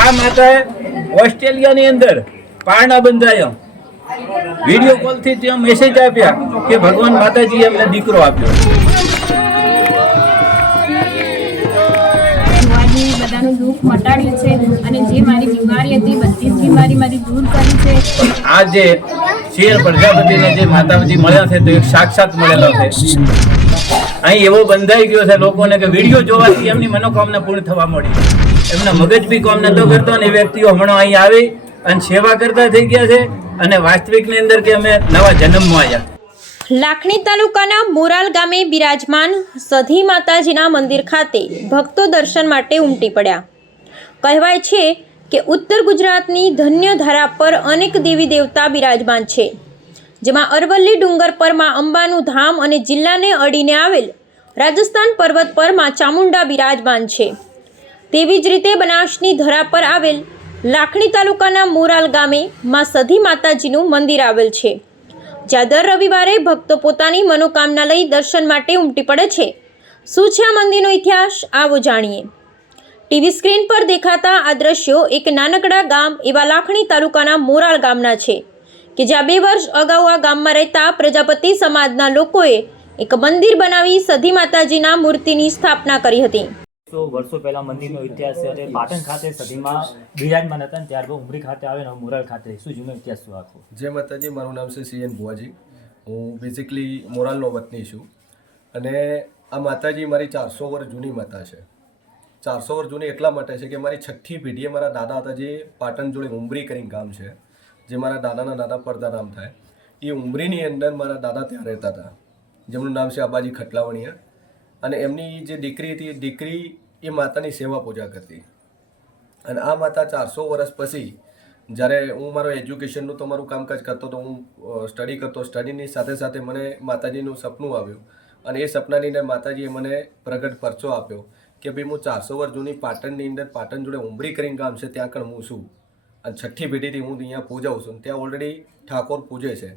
આ માતા ઓસ્ટ્રેલિયાની અંદર પારણા બંધાયો. વીડિયો કોલથી ત્યાં મેસેજ આપ્યા કે ભગવાન માતાજીએ અમને દીકરો આપ્યો. ભગવાનની બધાનું દુઃખ મટાડ્યું છે અને જે મારી બીમારી હતી બધી જ બીમારી મારી દૂર કરી છે. આ શેર પ્રજાપતિને જે માતાજી મળ્યા છે તો એક સાક્ષાત મળેલો છે. અહીં એવો બંધાઈ ગયો છે લોકોને કે વીડિયો જોવાથી એમની મનોકામના પૂર્ણ થવા મળી. એમના મગજ બી કોમ નતો કરતો અને એ વ્યક્તિઓ હમણાં અહીં આવી અને સેવા કરતા થઈ ગયા છે અને વાસ્તવિકની અંદર કે અમે નવા જન્મમાં આવ્યા. લાખણી તાલુકાના મોરાલ ગામે બિરાજમાન સધી માતાજીના મંદિર ખાતે ભક્તો દર્શન માટે ઉમટી પડ્યા. કહેવાય છે કે ઉત્તર ગુજરાતની ધન્ય ધારા પર અનેક દેવી દેવતા બિરાજમાન છે. જેમાં અરવલ્લી ડુંગર પરમાં અંબાનું ધામ અને જિલ્લાને અડીને આવેલ રાજસ્થાન પર્વત પરમાં ચામુંડા બિરાજમાન છે. તેવી જ રીતે બનાસની ધરા પર આવેલ લાખણી તાલુકાના મોરાલ ગામે માં સધી માતાજીનું મંદિર આવેલ છે. જ્યાં દર રવિવારે ભક્તો પોતાની મનોકામના લઈ દર્શન માટે ઉમટી પડે છે. શું છે આ મંદિરનો ઇતિહાસ? આવો જાણીએ. ટીવી સ્ક્રીન પર દેખાતા આ દ્રશ્યો એક નાનકડા ગામ એવા લાખણી તાલુકાના મોરાલ ગામના છે કે જ્યાં બે વર્ષ અગાઉ આ ગામમાં રહેતા પ્રજાપતિ સમાજના લોકોએ એક મંદિર બનાવી સધી માતાજીના મૂર્તિની સ્થાપના કરી હતી. સો વર્ષો પહેલા મંદિરનો ઇતિહાસ છે અને પાટણ ખાતે સદીમાં બિરાજમાન હતા ત્યારબાદ ઉમરી ખાતે આવે ને મોરાલ ખાતે. શું જૂનો ઇતિહાસ શું આખો? જે માતાજી મારું નામ છે સી એન ભુવાજી. હું બેઝિકલી મોરાલનો વતની છું. અને આ માતાજી મારી ચારસો વર્ષ જૂની માતા છે. ચારસો વર્ષ જૂની એટલા માટે છે કે મારી છઠ્ઠી પેઢીએ મારા દાદા હતા જે પાટણ જોડે ઉમરી કરીને ગામ છે જે મારા દાદાના દાદા પડદા નામ થાય. એ ઉમરીની અંદર મારા દાદા ત્યાં રહેતા હતા. જેમનું નામ છે આબાજી ખટલાવણીયા. અને એમની જે દીકરી હતી, એ દીકરી એ માતાની સેવા પૂજા કરતી. અને આ માતા ચારસો વર્ષ પછી, જ્યારે હું મારો એજ્યુકેશનનું તો મારું કામકાજ કરતો તો હું સ્ટડી કરતો. સ્ટડીની સાથે સાથે મને માતાજીનું સપનું આવ્યું. અને એ સપનાની માતાજીએ મને પ્રગટ પરચો આપ્યો કે ભાઈ હું ચારસો વર્ષ જૂની પાટણની અંદર પાટણ જોડે ઉમરી કરીને ગામ છે, ત્યાં કણ હું છું. અને છઠ્ઠી પેઢીથી હું અહીંયા પૂજાઉં છું. ત્યાં ઓલરેડી ઠાકોર પૂજે છે.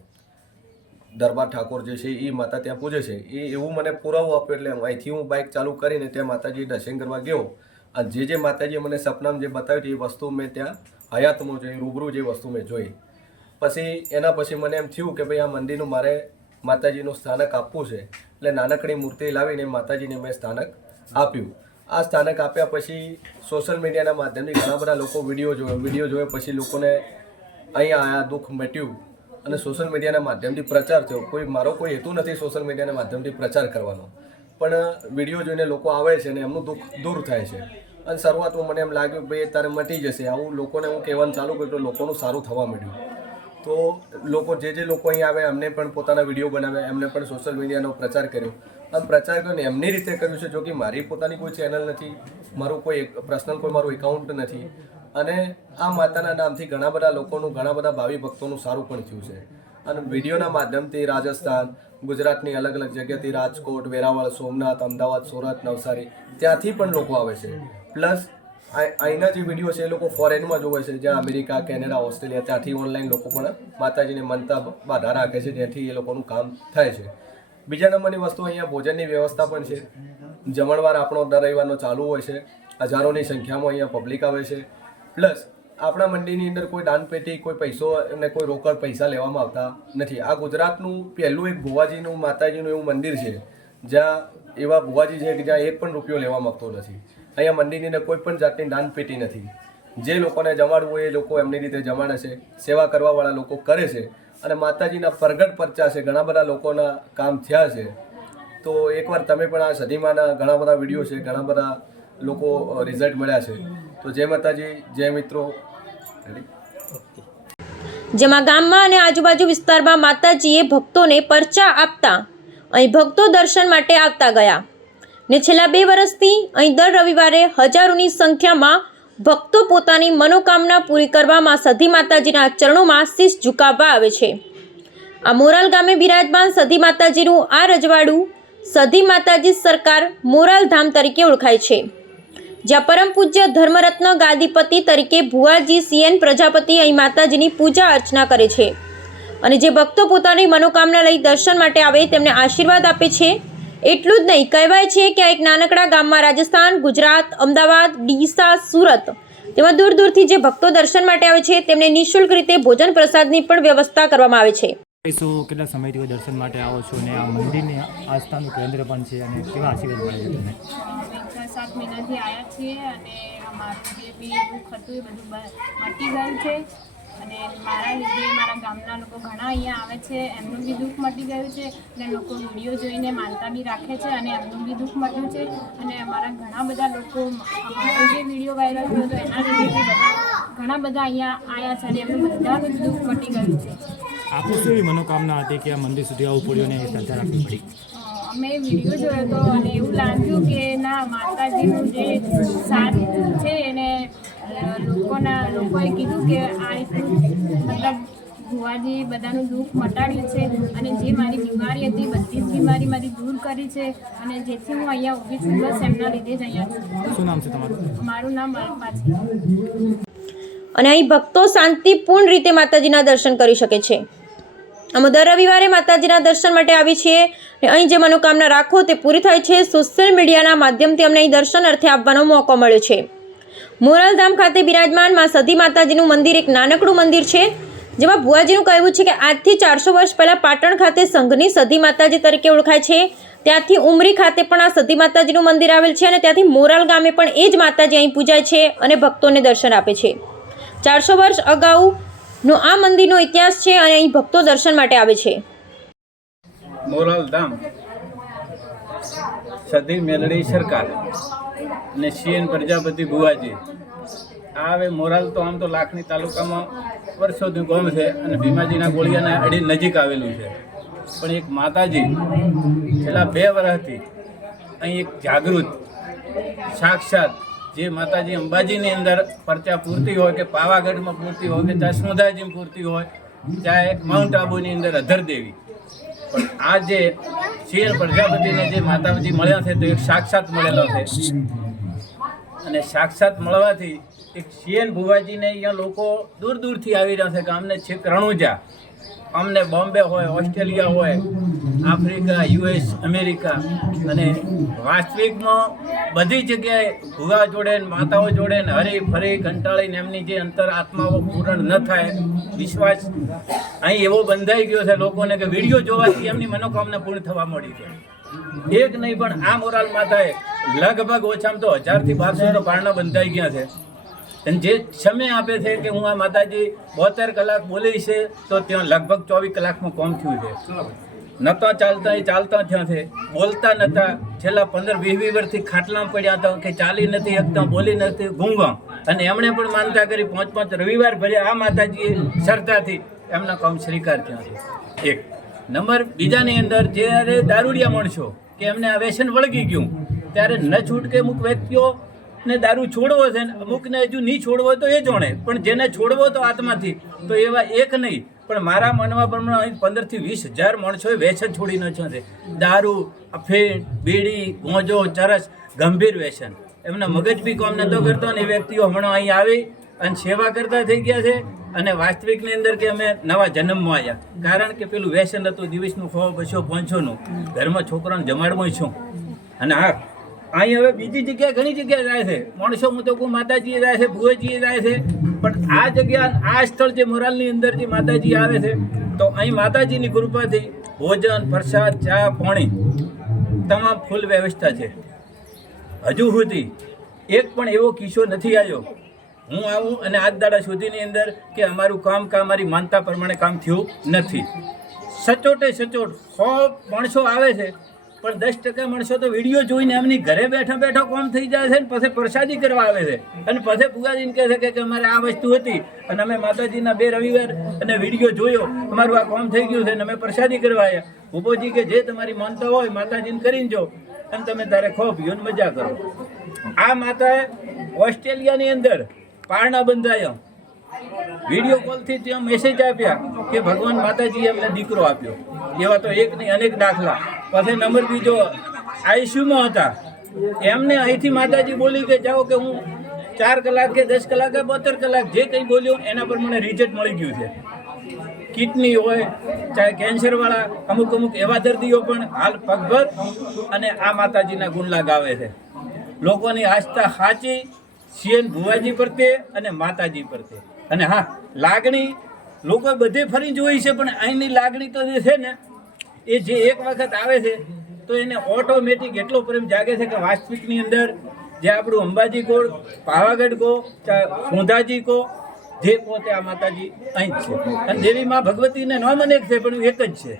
દરબાર ઠાકોર જે છે એ માતા ત્યાં પૂજે છે. એ એવું મને પુરાવો આપ્યો એટલે અહીંથી હું બાઇક ચાલુ કરીને ત્યાં માતાજી દર્શન કરવા ગયો. અને જે જે માતાજીએ મને સપનામાં જે બતાવ્યું એ વસ્તુ મેં ત્યાં હયાતમાં જોઈ, રૂબરૂ જે વસ્તુ મેં જોઈ. પછી એના પછી મને એમ થયું કે ભાઈ આ મંદિરનું મારે માતાજીનું સ્થાનક આપવું છે. એટલે નાનકડી મૂર્તિ લાવીને માતાજીને મેં સ્થાનક આપ્યું. આ સ્થાનક આપ્યા પછી સોશિયલ મીડિયાના માધ્યમથી ઘણા બધા લોકો વીડિયો જોયો. વીડિયો જોયા પછી લોકોને અહીંયા આયા, દુઃખ મટ્યું. અને સોશિયલ મીડિયાના માધ્યમથી પ્રચાર થયો. કોઈ, મારો કોઈ હેતુ નથી સોશિયલ મીડિયાના માધ્યમથી પ્રચાર કરવાનો. પણ, વીડિયો જોઈને લોકો આવે છે અને એમનું દુઃખ દૂર થાય છે. અને શરૂઆતમાં મને એમ લાગ્યું ભાઈ તારે મટી જશે. આવું લોકોને હું કહેવાનું ચાલુ કર્યું તો લોકોનું સારું થવા માંડ્યું. તો લોકો, જે જે લોકો અહીં આવે એમને પણ પોતાના વીડિયો બનાવ્યા, એમને પણ સોશિયલ મીડિયાનો પ્રચાર કર્યો. આમ પ્રચાર કર્યો એમની રીતે કર્યું છે, જો કે મારી પોતાની કોઈ ચેનલ નથી, મારું કોઈ પર્સનલ કોઈ મારું એકાઉન્ટ નથી. અને આ માતાના નામથી ઘણા બધા લોકોનું, ઘણા બધા ભાવિ ભક્તોનું સારું પણ થયું છે. અને વિડીયોના માધ્યમથી રાજસ્થાન, ગુજરાતની અલગ અલગ જગ્યાથી રાજકોટ, વેરાવળ, સોમનાથ, અમદાવાદ, સુરત, નવસારી, ત્યાંથી પણ લોકો આવે છે. પ્લસ અહીંના જે વીડિયો છે એ લોકો ફોરેનમાં જોવે છે, જ્યાં અમેરિકા, કેનેડા, ઓસ્ટ્રેલિયા, ત્યાંથી ઓનલાઈન લોકો પણ માતાજીને મનતા બાધા રાખે છે, જેથી એ લોકોનું કામ થાય છે. બીજા નંબરની વસ્તુ અહીંયા ભોજનની વ્યવસ્થા પણ છે. જમણવાર આપણો દર રવિવારનો ચાલુ હોય છે. હજારોની સંખ્યામાં અહીંયા પબ્લિક આવે છે. પ્લસ આપણા મંડીની અંદર કોઈ દાનપેટી, કોઈ પૈસો અને કોઈ રોકડ પૈસા લેવામાં આવતા નથી. આ ગુજરાતનું પહેલું એક ભુવાજીનું, માતાજીનું એવું મંદિર છે, જ્યાં એવા ભુવાજી છે કે જ્યાં એક પણ રૂપિયો લેવા માગતો નથી. અહીંયા મંદિરની અંદર કોઈ પણ જાતની દાનપેટી નથી. જે લોકોને જમાડવું હોય એ લોકો એમની રીતે જમાડે છે, સેવા કરવાવાળા લોકો કરે છે અને માતાજીના પ્રગટ પરચા છે, ઘણા બધા લોકોના કામ થયા છે. તો એકવાર તમે પણ આ સદીમાના ઘણા બધા વીડિયો છે, ઘણા બધા લોકો રિઝલ્ટ મળ્યા છે. તો જય માતાજી, જય મિત્રો. જેમાં ગામમાં અને આજુબાજુ વિસ્તારમાં માતાજીએ ભક્તોને પરચા આપતા, અહીં ભક્તો દર્શન માટે આવતા ગયા. ને છેલ્લા બે વર્ષથી અહીં દર રવિવારે હજારોની સંખ્યામાં ભક્તો પોતાની મનોકામના પૂરી કરવામાં સધી માતાજીના ચરણોમાં શીશ ઝુકાવવા આવે છે. આ મોરાલ ગામે બિરાજમાન સધી માતાજીનું આ રજવાડું સધી માતાજી સરકાર મોરાલ ધામ તરીકે ઓળખાય છે. જ્યાં પરમ પૂજ્ય ધર્મરત્ન ગાદીપતિ તરીકે ભુવાજી સીએન પ્રજાપતિ અહીં માતાજીની પૂજા અર્ચના કરે છે. અને જે ભક્તો પોતાની મનોકામના લઈ દર્શન માટે આવે તેમને આશીર્વાદ આપે છે. એટલું જ નહીં, કહેવાય છે કે આ એક નાનકડા ગામમાં રાજસ્થાન, ગુજરાત, અમદાવાદ, ડીસા, સુરત તેમાં દૂર દૂરથી જે ભક્તો દર્શન માટે આવે છે તેમને નિઃશુલ્ક રીતે ભોજન પ્રસાદની પણ વ્યવસ્થા કરવામાં આવે છે. શું કેટલા સમયથી દર્શન માટે આવો છો અને આ મંદિરની આસ્થાનું કેન્દ્ર પણ છે અને કેવા આશીર્વાદ મળે છે સાત મહિનાથી આવ્યા છીએ અને અમારું જે બી દુઃખ હતું એ બધું મટી ગયું છે. અને મારા લીધે મારા ગામના લોકો ઘણા અહીંયા આવે છે, એમનું બી દુઃખ મટી ગયું છે અને લોકો વીડિયો જોઈને માનતા બી રાખે છે અને એમનું બી દુઃખ મટ્યું છે. અને અમારા ઘણા બધા લોકો અમારો જે વીડિયો વાયરલ થયો હતો એના લીધે બધા, ઘણા બધા અહીંયા આવ્યા છે અને એમનું બધાનું દુઃખ મટી ગયું છે. આપની શું એવી મનોકામના હતી કે આ મંદિર સુધી આવવું પડ્યું અને શ્રદ્ધા રાખવી પડી? અમે વીડિયો જોયો હતો અને એવું લાગ્યું કે ના માતાજીનું જે સાથ છે એને લોકોના લોકોએ કીધું કે આ રીતનું મતલબ ભુવાજી બધાનું દુઃખ મટાડ્યું છે અને જે મારી બીમારી હતી બધી જ બીમારી મારી દૂર કરી છે અને જેથી હું અહીંયા ઊભી છું બસ એમના લીધે જ અહીંયા છું. શું નામ છે તમારું? મારું નામ અલ્પા છે. અને અહીં ભક્તો શાંતિપૂર્ણ રીતે માતાજીના દર્શન કરી શકે છે. અમે દર રવિવારે માતાજીના દર્શન માટે આવી છીએ અહીં જે મનોકામના રાખો તે પૂરી થાય છે. સોશિયલ મીડિયાના માધ્યમથી અમને અહીં દર્શન અર્થે આવવાનો મોકો મળ્યો છે. મોરાલધામ ખાતે બિરાજમાનમાં સધી માતાજીનું મંદિર એક નાનકડું મંદિર છે, જેમાં ભુવાજીનું કહેવું છે કે આજથી ચારસો વર્ષ પહેલાં પાટણ ખાતે સંઘની સધી માતાજી તરીકે ઓળખાય છે. ત્યાંથી ઉમરી ખાતે પણ આ સધી માતાજીનું મંદિર આવેલ છે અને ત્યાંથી મોરાલ ગામે પણ એ જ માતાજી અહીં પૂજાય છે અને ભક્તોને દર્શન આપે છે. ચારસો વર્ષ અગાઉનો આ મંદિરનો ઇતિહાસ છે અને અહીં ભક્તો દર્શન માટે આવે છે. મોરાલ ધામ. સધી મેલડી સરકાર અને સીએન પ્રજાપતિ ભુવાજી. આ હવે મોરાલ તો આમ તો લાખની તાલુકામાં વર્ષોથી ગમ છે અને ભીમાજીના ગોળિયાના અડી નજીક આવેલું છે. પણ એક માતાજી છેલ્લા બે વર્ષથી અહીં એક જાગૃત, સાક્ષાત જે માતાજી અંબાજીની અંદર પરચા પૂરતી હોય કે પાવાગઢમાં પૂરતી હોય કે ચાહે સુંધાજીમાં પૂરતી હોય ચાહે માઉન્ટ આબુની અંદર અધર દેવી. પણ આ જે શિર પ્રજાપતિને જે માતાજી મળ્યા છે તો એક સાક્ષાત મળેલો છે. અને સાક્ષાત મળવાથી એક શિયન ભુવાજીને અહીંયા લોકો દૂર દૂરથી આવી રહ્યા છે કે અમને છેક રણુજા. અમને બોમ્બે હોય, ઓસ્ટ્રેલિયા હોય, આફ્રિકા, યુએસ, અમેરિકા અને વાસ્તવિકમાં બધી જગ્યાએ ભૂગા જોડે માતાઓ જોડે હરી ફરી કંટાળીને એમની જે અંતર આત્માઓ પૂરણ ન થાય, વિશ્વાસ અહીં એવો બંધાઈ ગયો છે લોકોને કે વીડિયો જોવાથી એમની મનોકામના પૂર્ણ થવા મળી છે. એક નહીં પણ આ મોરાલ માતાએ લગભગ ઓછામાં તો હજારથી બારસો તો પારણા બંધાઈ ગયા છે. અને જે સમય આપે છે કે હું આ માતાજી બોતેર કલાક બોલી છે, તો ત્યાં લગભગ ચોવીસ કલાકમાં કોમ થયું છે. નતા ચાલતા એ ચાલતા થયા છે. બોલતા નતા. છેલ્લા પંદર, વીસ વીસ વર્ષથી ખાટલામાં પડ્યા હતા કે ચાલી નથી શકતા, બોલી નથી ગુંગા અને એમણે પણ માનતા કરી પાંચ પાંચ રવિવાર ભર્યા આ માતાજીએ શ્રદ્ધાથી એમના કામ સ્વીકાર થયા છે. એક. નંબર, બીજાની અંદર જ્યારે દારૂડિયા માણસો કે એમને આ વ્યસન વળગી ગયું, ત્યારે ન છૂટકે અમુક વ્યક્તિઓ ને દારૂ છોડવો છે ને અમુકને હજુ નહીં છોડવો તો એ જોણે. પણ જેને છોડવો તો આત્માથી, તો એવા એક નહીં. પણ મારા મનમાં પ્રમાણે અહીં પંદરથી વીસ હજાર માણસોએ વ્યસન છોડી નાખ્યો છે. દારૂ, અફીણ, બીડી ગોંજો ચરસ, ગંભીર વ્યસન એમના મગજ બી કોમ નતો કરતો અને એ વ્યક્તિઓ હમણાં અહીં આવી અને સેવા કરતા થઈ ગયા છે અને વાસ્તવિકની અંદર કે અમે નવા જન્મમાં આવ્યા. કારણ કે પેલું વ્યસન હતું, દિવસનું ખો બસો, પાંચસોનું. ઘરમાં છોકરાને જમાડમાં છું અને હા અહીં હવે બીજી જગ્યાએ ઘણી જગ્યાએ જાય છે. માણસો હું તો કહું માતાજીએ જાય છે, ભુવેજીએ જાય છે. પણ આ જગ્યા, આ સ્થળ જે મોરાલની અંદર જે માતાજી આવે છે, તો અહીં માતાજીની કૃપાથી ભોજન, પ્રસાદ, ચા, પાણી તમામ ફૂલ વ્યવસ્થા છે. હજુ સુધી એક પણ એવો કિસ્સો નથી આવ્યો. હું આવું અને આજ દાડા સુધીની અંદર કે અમારું કામ કામ મારી માનતા પ્રમાણે કામ થયું નથી. સચોટે સચોટ, સો માણસો આવે છે પણ દસ ટકા માણસો તો વીડિયો જોઈને એમની ઘરે બેઠા બેઠા કોમ થઈ જાય છે ને પછી પ્રસાદી કરવા આવે છે. અને પછી ભુગાજીને કહે છે કે- અમારે આ વસ્તુ હતી અને અમે માતાજીના બે રવિવાર અને વીડિયો જોયો. અમારું આ કોમ થઈ ગયું છે અને અમે પ્રસાદી કરવા આવ્યા ભૂપોજી કે, જે તમારી માનતા હોય માતાજીને કરીને જો અને તમે તારે ખો પીઓ મજા કરો. આ માતાએ ઓસ્ટ્રેલિયાની અંદર પારણા બંધાયા. વીડિયો કોલથી ત્યાં મેસેજ આપ્યા કે ભગવાન માતાજીએ અમને દીકરો આપ્યો. એવા તો એક નહીં, અનેક દાખલા. પછી નંબર બીજો આઈસીયુમાં હતા. એમને અહીંથી માતાજી બોલી કે જાઓ કે હું ચાર કલાક કે દસ કલાક કે બોતેર કલાક જે કંઈ બોલ્યો એના પર મને રિઝલ્ટ મળી ગયું છે. કિડની હોય, ચાહે કેન્સરવાળા, અમુક અમુક એવા દર્દીઓ પણ હાલ પગભર અને આ માતાજીના ગુણલા ગાવે છે. લોકોની આસ્થા સાચી સીએન ભુવાજી પ્રત્યે અને માતાજી પ્રત્યે. અને હા, લાગણી, લોકો બધે ફરી જોઈ છે, પણ અહીંની લાગણી તો જે છે ને એ જે એક વખત આવે છે, તો એને ઓટોમેટિક એટલો પ્રેમ જાગે છે કે વાસ્તવિકની અંદર જે આપણું અંબાજી કોળ પાવાગઢ ચા સોંધાજી કો જે પોતે આ માતાજી અહીં જ છે. અને દેવી માં ભગવતીને નોમન એક છે, પણ એક જ છે.